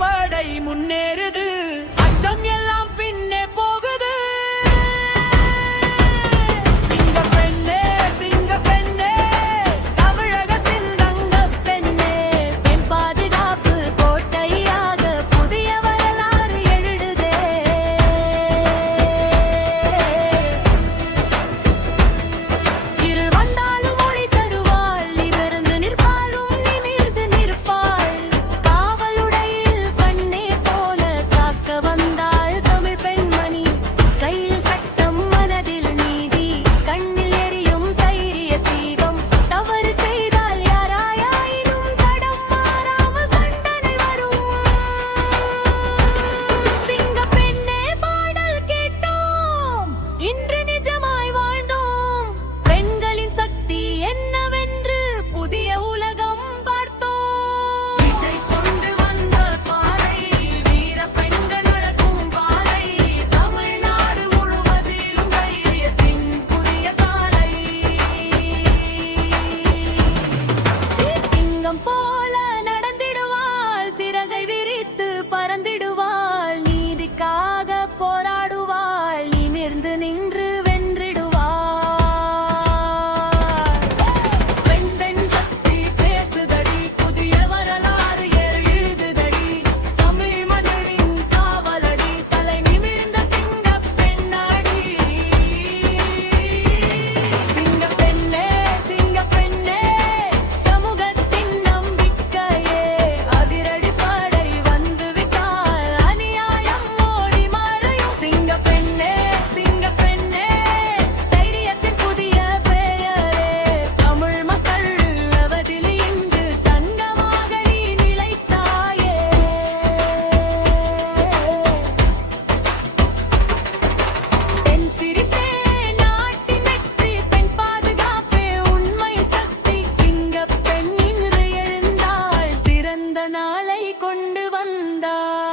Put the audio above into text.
படை முன்னேறுது, அச்சம் எல்லாம் பின்னே போகுது. சிங்க பெண்ணே சிங்க பெண்ணே, தமிழகத்தின் தங்க பெண்ணே, பெண் பாதுகாப்பு கோட்டையாக புதிய வரலாறு எழுதுதே. இருள் வந்தாலும் ஒளி தருவாள், நிமிர்ந்து நிற்பாலும் நிமிர்ந்து நிற்பாள். காவலுடையில் கண்ணே போல காக்க வந்தாள் தமிழ் பெண்மணி. கையில் சட்டம் மனதில் நீதி, கண்ணில் எரியும் தைரிய தீபம். தவறு செய்தால் யாராயினும் தடம் மாறாமல் தண்டனை வரும். சிங்க பெண்ணே பாடல் கேட்டோம், இன்று நிஜமாய் வாழ்ந்தோம். பெண்களின் சக்தி என்னவென்று புதிய உலகம் பார்த்தோம். விஜய் கொண்டு வந்த பாதை, வீர பெண்கள் நடக்கும் பாதை. தமிழ்நாடு முழுவதிலும் தைரியத்தின் புதிய காலை. சிங்கம் போல நடந்திடுவாள், சிறகை விரித்து பறந்திடுவாள். நீதிக்காக போராடுவாள், நிமிர்ந்து நின்று வென்றிடுவாள். பெண்ணின் சக்தி பேசுதடி, புதிய வரலாறு எழுதுதடி. தமிழ் மண்ணின் காவலடி, தலை நிமிர்ந்த சிங்கப் பெண்ணாடி. சிங்க பெண்ணே சிங்க பெண்ணே, சமூகத்தின் நம்பிக்கையே. அதிரடி படை வந்து விட்டால் அநியாயம் ஓடி மறையும். சிங்க பெண்ணே சிங்க பெண்ணே, தைரியத்தின் புதிய பெயரே. தமிழ் மக்கள் அவதில் இன்று தங்கமாக நீ நிலைத்தாயே. பெண் சிரிப்பே நாட்டின் வெற்றி, பெண் பாதுகாப்பே உண்மை சக்தி. சிங்கப் பெண் இன்று எழுந்தாள், சிறந்த நாளை கொண்டு வந்தாள்.